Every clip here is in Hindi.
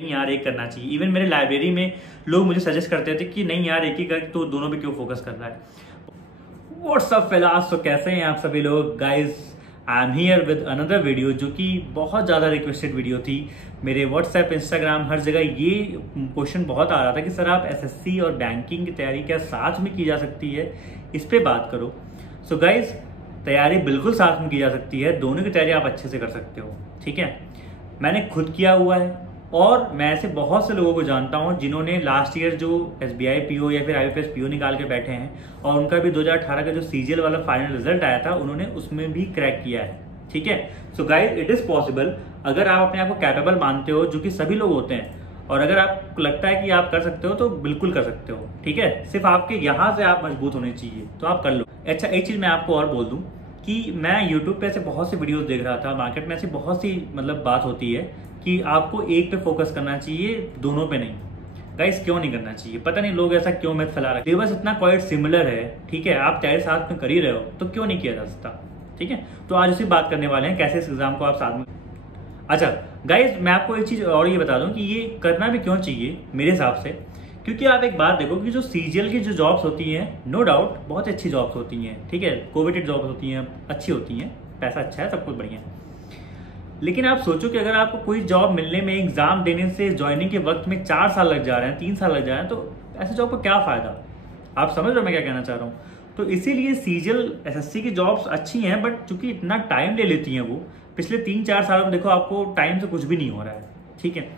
नहीं यार एक करना चाहिए। इवन मेरे लाइब्रेरी में लोग मुझे सजेस्ट करते थे कि नहीं यार एक ही कर, तो दोनों पे क्यों फोकस कर रहा है। व्हाट्सअप फेलास, तो कैसे हैं आप सभी लोग। Guys I am here with another video जो कि बहुत ज़्यादा रिक्वेस्टेड वीडियो थी। मेरे व्हाट्सएप, इंस्टाग्राम, हर जगह ये क्वेश्चन बहुत आ रहा था कि सर आप एसएससी और बैंकिंग की तैयारी क्या साथ में की जा सकती है, इस पर बात करो। सो गाइज तैयारी बिल्कुल साथ में की जा सकती है, दोनों की तैयारी आप अच्छे से कर सकते हो। ठीक है, मैंने खुद किया हुआ है और मैं ऐसे बहुत से लोगों को जानता हूं जिन्होंने लास्ट ईयर जो एसबीआई पीओ या फिर आईएफएस पीओ निकाल के बैठे हैं और उनका भी 2018 का जो सीजीएल वाला फाइनल रिजल्ट आया था उन्होंने उसमें भी क्रैक किया है। ठीक है, so guys it is possible. अगर आप अपने आप को कैपेबल मानते हो, जो कि सभी लोग होते हैं, और अगर आपको लगता है कि आप कर सकते हो तो बिल्कुल कर सकते हो। ठीक है, सिर्फ आपके यहाँ से आप मजबूत होने चाहिए तो आप कर लो। अच्छा, एक चीज मैं आपको और बोल दूं कि मैं यूट्यूब पे ऐसे बहुत सी वीडियोस देख रहा था, मार्केट में ऐसी बहुत सी बात होती है कि आपको एक पे फोकस करना चाहिए, दोनों पे नहीं। गाइस क्यों नहीं करना चाहिए, पता नहीं लोग ऐसा क्यों मिथ फैला रहे हैं। सिलेबस इतना क्वाइट सिमिलर है, ठीक है, आप तैयारी साथ में कर ही रहे हो तो क्यों नहीं किया जा सकता। ठीक है, तो आज उसी बात करने वाले हैं कैसे इस एग्जाम को आप साथ में। अच्छा गाइस, मैं आपको एक चीज और ये बता दूं कि ये करना भी क्यों चाहिए मेरे हिसाब से, क्योंकि आप एक बात देखो कि जो सीजीएल की जो जॉब्स होती हैं, नो डाउट बहुत अच्छी जॉब्स होती हैं। ठीक है, कोविटेड जॉब्स होती हैं, अच्छी होती हैं, पैसा अच्छा है, सब कुछ बढ़िया है। लेकिन आप सोचो कि अगर आपको कोई जॉब मिलने में, एग्जाम देने से ज्वाइनिंग के वक्त में 4 साल लग जा रहे हैं, 3 साल लग जा रहे हैं, तो ऐसे जॉब का क्या फायदा। आप समझ रहे हो मैं क्या कहना चाह रहा हूँ। तो इसीलिए सीजीएल एसएससी की जॉब्स अच्छी हैं, बट चूंकि इतना टाइम ले लेती हैं वो, पिछले 3-4 सालों में देखो आपको टाइम से कुछ भी नहीं हो रहा है। ठीक है,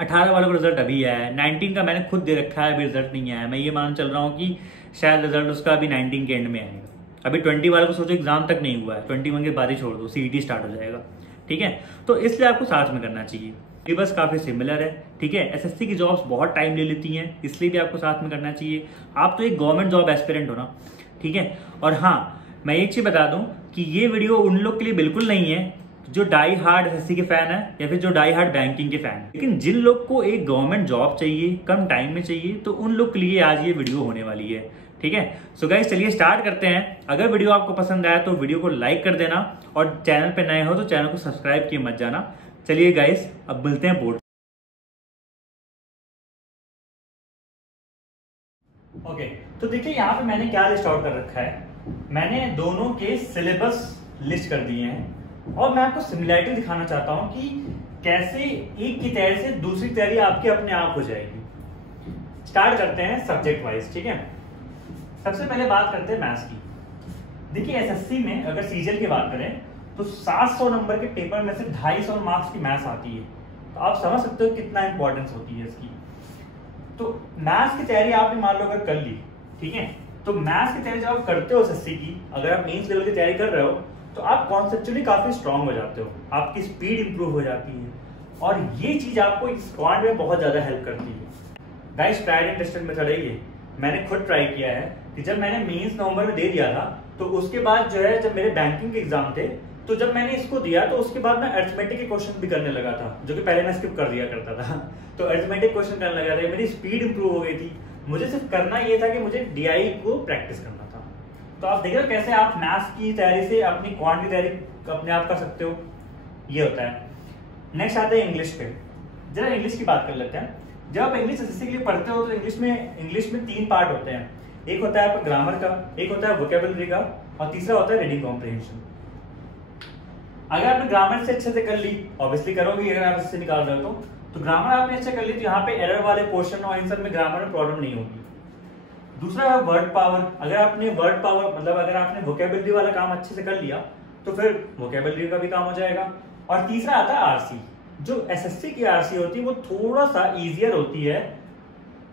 18 वालों का रिजल्ट अभी आया है, 19 का मैंने खुद दे रखा है, अभी रिजल्ट नहीं आया है। मैं ये मान चल रहा हूँ कि शायद रिजल्ट उसका अभी 19 के एंड में आएगा। अभी 20 वालों को सोचो एग्जाम तक नहीं हुआ है, 21 के बाद ही छोड़ दो, सीईटी स्टार्ट हो जाएगा। ठीक है, तो इसलिए आपको साथ में करना चाहिए। सिलेबस काफी सिमिलर है। ठीक है, एसएससी की जॉब्स बहुत टाइम ले लेती हैं, इसलिए भी आपको साथ में करना चाहिए। आप तो एक गवर्नमेंट जॉब एस्पिरेंट हो ना। ठीक है, और हाँ मैं एक चीज बता दूं कि ये वीडियो उन लोग के लिए बिल्कुल नहीं है जो डाई हार्ड एसएससी के फैन है या फिर जो डाई हार्ड बैंकिंग के फैन है। लेकिन जिन लोग को एक गवर्नमेंट जॉब चाहिए, कम टाइम में चाहिए, तो उन लोग के लिए आज ये वीडियो होने वाली है। ठीक है, सो गाइस चलिए स्टार्ट करते हैं। अगर वीडियो आपको पसंद आया तो वीडियो को लाइक कर देना, और चैनल पे नए हो तो चैनल को सब्सक्राइब किए मत जाना। चलिए गाइस अब मिलते हैं बोर्ड। ओके, तो देखिए यहाँ पे मैंने क्या लिस्ट आउट कर रखा है। मैंने दोनों के सिलेबस लिस्ट कर दिए हैं और मैं आपको सिमिलैरिटी दिखाना चाहता हूँ कि कैसे एक की तैयारी से दूसरी तैयारी आपकी अपने आप हो जाएगी। स्टार्ट करते हैं सब्जेक्ट वाइज। ठीक है, सबसे पहले बात करते हैं मैथ्स की। देखिए एसएससी में अगर सीजीएल की बात करें तो 700 नंबर के पेपर में से 250 मार्क्स की मैथ्स आती है, तो आप समझ सकते हो कितना इंपॉर्टेंस होती है इसकी। तो मैथ्स की तैयारी आपने मान लो अगर कर ली, ठीक है, तो मैथ्स की तैयारी जब आप करते हो एसएससी की, अगर आप मेंस लेवल की तैयारी कर रहे हो तो आप कॉन्सेप्चुअली काफी स्ट्रांग हो जाते हो, आपकी स्पीड इंप्रूव हो जाती है, और ये चीज आपको इस स्क्वाड में बहुत ज्यादा हेल्प करती है। Guys tried and tested method है ये, मैंने खुद ट्राई किया है कि जब मैंने मेंस नवंबर में दे दिया था तो उसके बाद जो है, जब मेरे बैंकिंग के एग्जाम थे तो जब मैंने इसको दिया तो उसके बाद मैं अरिथमेटिक के क्वेश्चन भी करने लगा था, जो कि पहले मैं स्किप कर दिया करता था। तो अरिथमेटिक क्वेश्चन करने लगा था, मेरी स्पीड इंप्रूव हो गई थी। मुझे सिर्फ करना ये था कि मुझे डीआई को प्रैक्टिस करना था। तो आप देख रहे हो कैसे आप मैथ्स की तैयारी से अपनी क्वांट की तैयारी अपने आप कर सकते हो, ये होता है। नेक्स्ट आते हैं इंग्लिश पे। जरा इंग्लिश की बात कर लेते हैं। जब आप इंग्लिश एसएससी के लिए पढ़ते हो तो इंग्लिश में 3 पार्ट होते हैं। एक होता है आपका ग्रामर का, एक होता है वोकेबलरी का, और तीसरा होता है रीडिंग कॉम्प्रिहेंशन। अगर आपने ग्रामर से अच्छे से कर ली, ऑब्वियसली करोगे अगर आप इससे निकाल रहे हो तो ग्रामर आपने अच्छे कर ली तो यहाँ पे एरर वाले क्वेश्चन और आंसर में ग्रामर में प्रॉब्लम नहीं होगी। दूसरा है वर्ड पावर। अगर आपने वर्ड पावर अगर आपने वोकेबलरी वाला काम अच्छे से कर लिया तो फिर वोकेबलरी का भी काम हो जाएगा। और तीसरा आता है आरसी। जो एसएससी की आरसी होती है वो थोड़ा सा इजियर होती है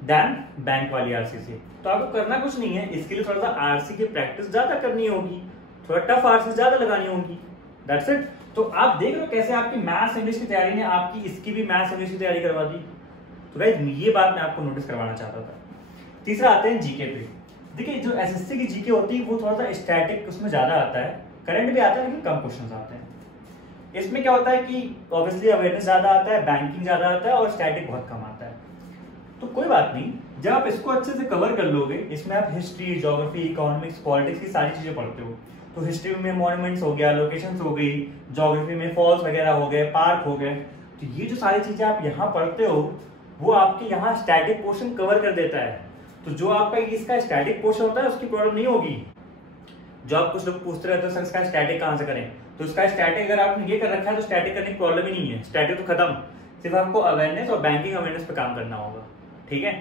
देन बैंक वाली आरसी से। तो आपको करना कुछ नहीं है, इसके लिए थोड़ा सा आरसी की प्रैक्टिस ज्यादा करनी होगी, थोड़ा टफ आरसी ज्यादा लगानी होगी, दैट्स इट। तो आप देख रहे हो कैसे आपकी मैथ्स इंग्लिश की तैयारी ने आपकी इसकी भी मैथ्स इंग्लिश की तैयारी करवा दी। तो गाइस ये बात मैं आपको नोटिस करवाना चाहता था। तीसरा आते हैं जीके पे। देखिए जो एसएससी की जीके होती है वो थोड़ा सा स्टैटिक उसमें ज्यादा आता है, करंट भी आता है लेकिन कम क्वेश्चन आते हैं। इसमें क्या होता है कि ऑब्वियसली अवेयरनेस ज्यादा आता है, बैंकिंग ज्यादा आता है और स्टैटिक बहुत कम आता है। तो कोई बात नहीं, जब आप इसको अच्छे से कवर कर लोगे, इसमें आप हिस्ट्री, ज्योग्राफी, इकोनॉमिक्स, पॉलिटिक्स की सारी चीजें पढ़ते हो। तो हिस्ट्री में मॉन्यूमेंट्स हो गया, लोकेशंस हो गई, ज्योग्राफी में फॉल्स वगैरह हो गए, पार्क हो गए, तो ये जो सारी चीजें आप यहाँ पढ़ते हो वो आपके यहाँ स्टैटिक पोर्शन कवर कर देता है। तो जो आपका इसका स्टैटिक पोर्शन होता है उसकी प्रॉब्लम नहीं होगी। जो आप कुछ लोग पूछते रहते हो सर इसका स्टैटिक कहाँ से करें, तो इसका स्टैटिक अगर आपने ये कर रखा है तो स्टैटिक करने की प्रॉब्लम ही नहीं है। स्टैटिक तो खत्म, सिर्फ आपको अवेयरनेस और बैंकिंग अवेयरनेस पे काम करना होगा। ठीक है,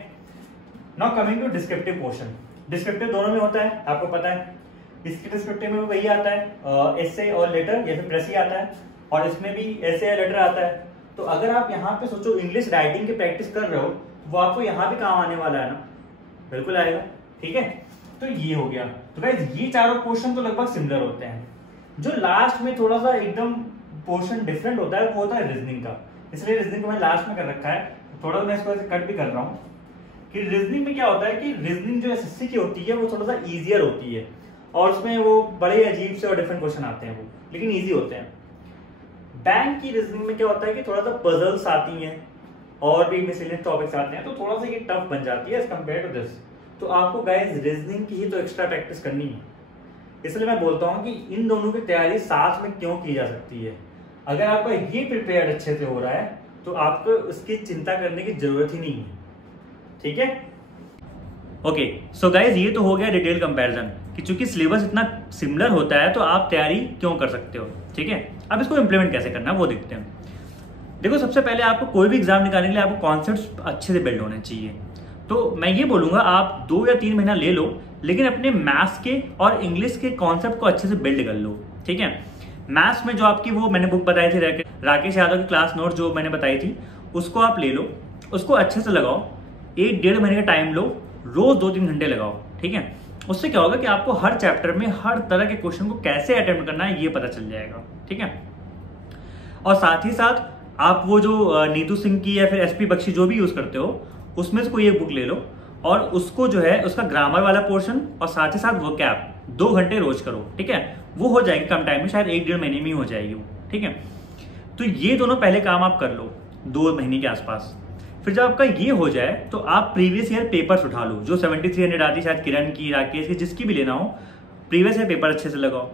now coming to descriptive portion. Descriptive दोनों में होता है, आपको पता है। इसके डिस्क्रिप्टिव में वही आता है एसे और लेटर या फिर प्रेसी आता है, और इसमें भी एसे या लेटर आता है। तो अगर आप यहाँ पे सोचो इंग्लिश राइटिंग की प्रैक्टिस कर रहे हो वो आपको यहाँ भी काम आने वाला है ना, बिल्कुल आएगा। ठीक है, तो ये हो गया। तो गाइस ये चारों पोर्शन तो लगभग सिमिलर होते हैं। जो लास्ट में थोड़ा सा एकदम पोर्शन डिफरेंट होता है वो होता है रीजनिंग का, इसलिए रीजनिंग को मैंने लास्ट में कर रखा है। थोड़ा मैं इसको ऐसे कट भी कर रहा हूँ कि रीजनिंग में क्या होता है कि रीजनिंग जो एसएससी की होती है वो थोड़ा सा इजियर होती है, और उसमें वो बड़े अजीब से और डिफरेंट क्वेश्चन आते हैं वो, लेकिन इजी होते हैं। बैंक की रीजनिंग में क्या होता है कि थोड़ा सा पजल्स आती हैं और भी मिसलेनियस टॉपिक्स आते हैं, तो थोड़ा सा ये टफ बन जाती है एज कम्पेयर टू दिस। तो आपको गाइस रीजनिंग की ही तो एक्स्ट्रा प्रैक्टिस करनी है, इसलिए मैं बोलता हूँ कि इन दोनों की तैयारी साथ में क्यों की जा सकती है। अगर आपका ये प्रिपेयर अच्छे से हो रहा है तो आपको इसकी चिंता करने की जरूरत ही नहीं है। ठीक है, ओके सो गाइज ये तो हो गया डिटेल कंपैरिजन कि चूंकि सिलेबस इतना सिमिलर होता है तो आप तैयारी क्यों कर सकते हो। ठीक है, अब इसको इंप्लीमेंट कैसे करना है वो देखते हैं। देखो सबसे पहले आपको कोई भी एग्जाम निकालने के लिए आपको कॉन्सेप्ट्स अच्छे से बिल्ड होने चाहिए। तो मैं ये बोलूंगा आप 2 या 3 महीना ले लो, लेकिन अपने मैथ्स के और इंग्लिश के कॉन्सेप्ट को अच्छे से बिल्ड कर लो। ठीक है, मैथ्स में जो आपकी वो मैंने बुक बताई थी राकेश यादव की क्लास नोट जो मैंने बताई थी उसको आप ले लो, उसको अच्छे से लगाओ, 1-1.5 महीने का टाइम लो, रोज 2-3 घंटे लगाओ। ठीक है, उससे क्या होगा कि आपको हर चैप्टर में हर तरह के क्वेश्चन को कैसे अटेम्प्ट करना है ये पता चल जाएगा। ठीक है, और साथ ही साथ आप वो जो नीतू सिंह की या फिर एसपी बख्शी जो भी यूज करते हो उसमें से कोई एक बुक ले लो और उसको जो है उसका ग्रामर वाला पोर्शन और साथ ही साथ वो कैप 2 घंटे रोज करो। ठीक है, वो हो जाएगी कम टाइम में, शायद 1-1.5 महीने में ही हो जाएगी वो। ठीक है, तो ये दोनों पहले काम आप कर लो 2 महीने के आसपास। फिर जब आपका ये हो जाए तो आप प्रीवियस ईयर पेपर्स उठा लो, जो 7300 आती है शायद किरण की, राकेश की, जिसकी भी लेना हो, प्रीवियस ईयर पेपर अच्छे से लगाओ।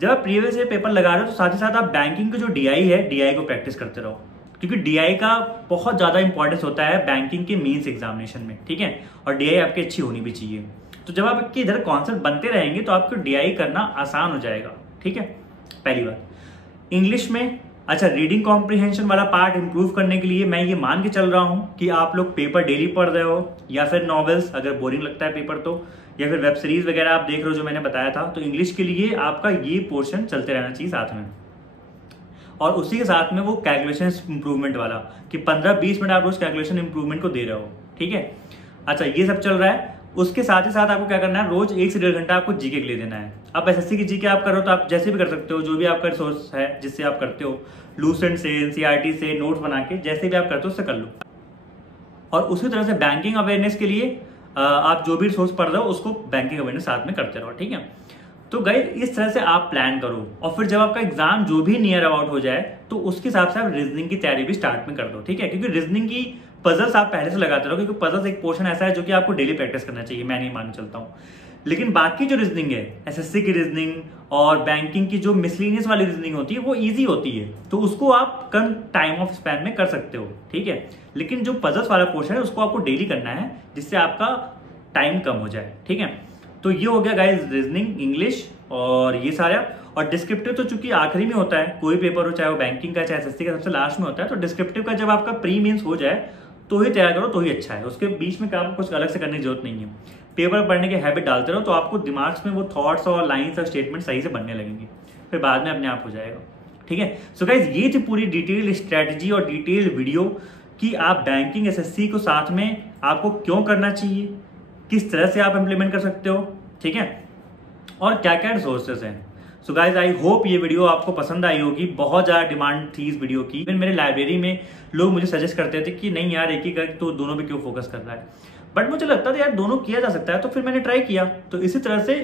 जब आप प्रीवियस ईयर पेपर लगा रहे हो तो साथ ही साथ आप बैंकिंग का जो डीआई है डीआई को प्रैक्टिस करते रहो, क्योंकि डीआई का बहुत ज्यादा इंपॉर्टेंस होता है बैंकिंग के मेंस एग्जामिनेशन में। ठीक है, और डीआई आपकी अच्छी होनी भी चाहिए। तो जब आपके इधर कॉन्सेप्ट बनते रहेंगे तो आपको डीआई करना आसान हो जाएगा। ठीक है, पहली बात। इंग्लिश में अच्छा रीडिंग कॉम्प्रिहेंशन वाला पार्ट इंप्रूव करने के लिए मैं ये मान के चल रहा हूँ कि आप लोग पेपर डेली पढ़ रहे हो, या फिर नॉवेल्स अगर बोरिंग लगता है पेपर तो, या फिर वेब सीरीज वगैरह आप देख रहे हो जो मैंने बताया था। तो इंग्लिश के लिए आपका ये पोर्शन चलते रहना चाहिए साथ में, और उसी के साथ में वो कैलकुलेशन इंप्रूवमेंट वाला कि 15-20 मिनट आप रोज कैलकुलेशन इंप्रूवमेंट को दे रहे हो। ठीक है, अच्छा ये सब चल रहा है। उसके साथ ही साथ आपको क्या करना है, रोज 1 से 1.5 घंटा आपको जीके के लिए देना है। अब एसएससी की जीके आप करो तो आप जैसे भी कर सकते हो, जो भी आपका रिसोर्स है जिससे आप करते हो, लूसेंट से, एनसीईआरटी से नोट्स बना के जैसे भी आप करते हो उससे कर लो। और उसी तरह से बैंकिंग अवेयरनेस के लिए आप जो भी रिसोर्स पढ़ रहे हो उसको बैंकिंग अवेयरनेस साथ में करते रहो। ठीक है, तो गाइस इस तरह से आप प्लान करो, और फिर जब आपका एग्जाम जो भी नियर अबाउट हो जाए तो उसके हिसाब से आप रीजनिंग की तैयारी भी स्टार्ट में कर दो। ठीक है, क्योंकि रीजनिंग की पजल्स आप पहले से लगाते रहो, क्योंकि पजल्स एक पोर्शन ऐसा है जो कि आपको डेली प्रैक्टिस करना चाहिए, मैं नहीं मान चलता हूँ। लेकिन बाकी जो रीजनिंग है, एसएससी की रीजनिंग और बैंकिंग की जो मिसलिनियस वाली रीजनिंग होती है वो इजी होती है, तो उसको आप कम टाइम ऑफ स्पैन में कर सकते हो। ठीक है, लेकिन जो पजल्स वाला पोर्शन है उसको आपको डेली करना है, जिससे आपका टाइम कम हो जाए। ठीक है, तो ये हो गया गाइस रीजनिंग, इंग्लिश और ये सारा। और डिस्क्रिप्टिव तो चूंकि आखिरी में होता है, कोई पेपर हो चाहे वो बैंकिंग का चाहे एसएससी का, सबसे लास्ट में होता है। तो डिस्क्रिप्टिव का जब आपका प्री मेंस हो जाए तो ही तैयार करो तो ही अच्छा है, उसके बीच में आपको कुछ अलग से करने की जरूरत नहीं है। पेपर पढ़ने की हैबिट डालते रहो तो आपको दिमाग में वो थॉट्स और लाइन्स और स्टेटमेंट सही से बनने लगेंगे, फिर बाद में अपने आप हो जाएगा। ठीक है, सो गाइस ये थी पूरी डिटेल स्ट्रेटजी और डिटेल वीडियो कि आप बैंकिंग एसएससी को साथ में आपको क्यों करना चाहिए, किस तरह से आप इंप्लीमेंट कर सकते हो। ठीक है, और क्या क्या रिसोर्सेज हैं। सो गाइज आई होप ये वीडियो आपको पसंद आई होगी। बहुत ज़्यादा डिमांड थी इस वीडियो की। इवन मेरे लाइब्रेरी में लोग मुझे सजेस्ट करते थे कि नहीं यार एक ही कर तो दोनों पे क्यों फोकस कर रहा है, बट मुझे लगता था यार दोनों किया जा सकता है, तो फिर मैंने ट्राई किया। तो इसी तरह से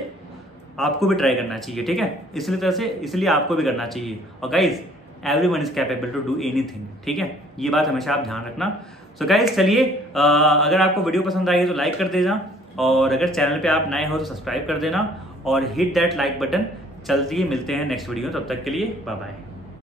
आपको भी ट्राई करना चाहिए। ठीक है, इसलिए आपको भी करना चाहिए। और guys everyone is capable to do anything. ठीक है, ये बात हमेशा आप ध्यान रखना। सो गाइज चलिए, अगर आपको वीडियो पसंद आई है तो लाइक कर देना, और अगर चैनल पे आप नए हो तो सब्सक्राइब कर देना और हिट दैट लाइक बटन। चलती है, मिलते हैं नेक्स्ट वीडियो, तब तक के लिए बाय बाय।